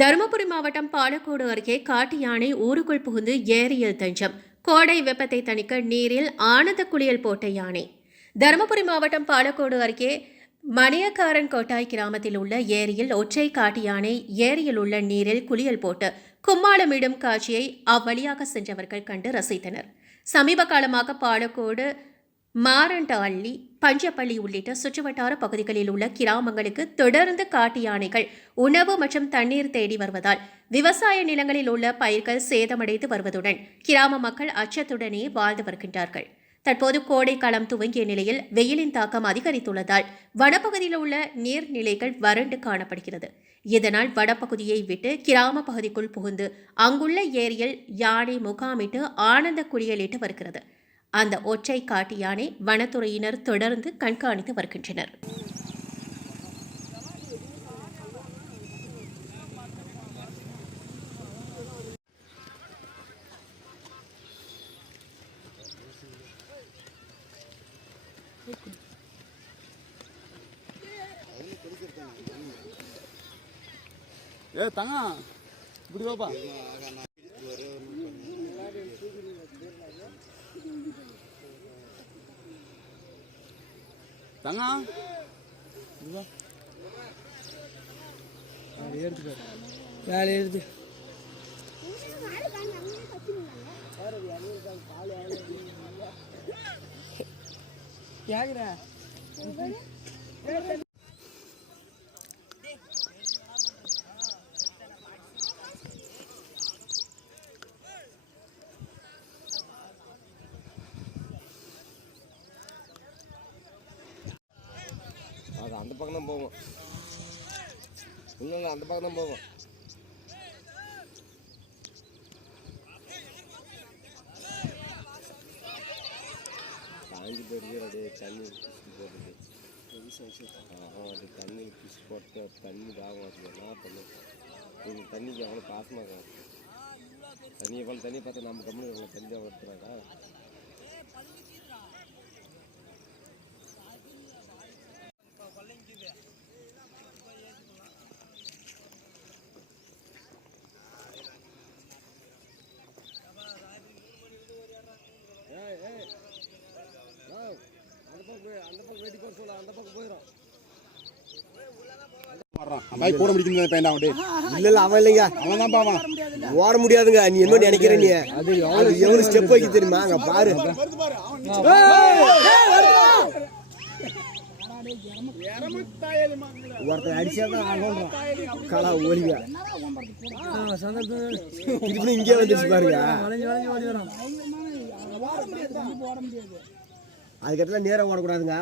தருமபுரி மாவட்டம் பாலக்கோடு அருகே காட்டு யானை ஊருக்குள் புகுந்து ஏரியில் தஞ்சம். கோடை வெப்பத்தை தணிக்க நீரில் ஆனந்த குளியல் போட்ட யானை. தருமபுரி மாவட்டம் பாலக்கோடு அருகே மணியக்காரன் கோட்டாய் கிராமத்தில் உள்ள ஏரியில் ஒற்றை காட்டு யானை ஏரியில் உள்ள நீரில் குளியல் போட்டு கும்மாளமிடும் காட்சியை அவ்வழியாக சென்றவர்கள் கண்டு ரசித்தனர். சமீப காலமாக பாலக்கோடு, மாரண்டஅள்ளி, பஞ்சப்பள்ளி உள்ளிட்ட சுற்றுவட்டார பகுதிகளில் உள்ள கிராமங்களுக்கு தொடர்ந்து காட்டு யானைகள் உணவு மற்றும் தண்ணீர் தேடி வருவதால் விவசாய நிலங்களில் உள்ள பயிர்கள் சேதமடைந்து வருவதுடன் கிராம மக்கள் அச்சத்துடனே வாழ்ந்து வருகின்றார்கள். தற்போது கோடை காலம் துவங்கிய நிலையில் வெயிலின் தாக்கம் அதிகரித்துள்ளதால் வனப்பகுதியில் உள்ள நீர்நிலைகள் வறண்டு காணப்படுகிறது. இதனால் வனப்பகுதியை விட்டு கிராம பகுதிக்குள் புகுந்து அங்குள்ள ஏரியில் யானை முகாமிட்டு ஆனந்த குளியலிட்டு வருகிறது. அந்த ஒற்றை காட்டு யானை வனத்துறையினர் தொடர்ந்து கண்காணித்து வருகின்றனர். தங்க இப்படி வாப்பா. தங்க வேலை எடுத்து அது அந்த பக்கம் தான் போவோம். இல்லை அந்த பக்கம் தான் போவோம். காஞ்சி போயிடுது. அப்படியே தண்ணி போட்டுது. அது தண்ணி பிச்சு போட்டு தண்ணி தாகம் வச்சுக்கோ. என்ன பண்ணும் இந்த தண்ணிக்கு அவ்வளோ பாசமாக இருக்கும். தண்ணியை போல தண்ணி பார்த்தா நம்ம கம்மியாக தண்ணி தான் எடுத்துறாங்க. அந்த பக்கம் வெட்டி போட சொல்ல, அந்த பக்கம் போயிடும். போட முடிக்கும். இல்ல அவன் இல்லைங்க, அவன் தான் பாவம். ஓட முடியாதுங்க. நீ என்ன நினைக்கிற? நீ அது எவ்வளவு ஸ்டெப் வைக்க தெரியுமா? அங்க பாரு. ஒருத்தர் அடிச்சாதான் கலா ஓலிங்க இங்கே வந்துருச்சு பாருங்க. அதுக்கெல்லாம் நேரம் ஓடக்கூடாதுங்க.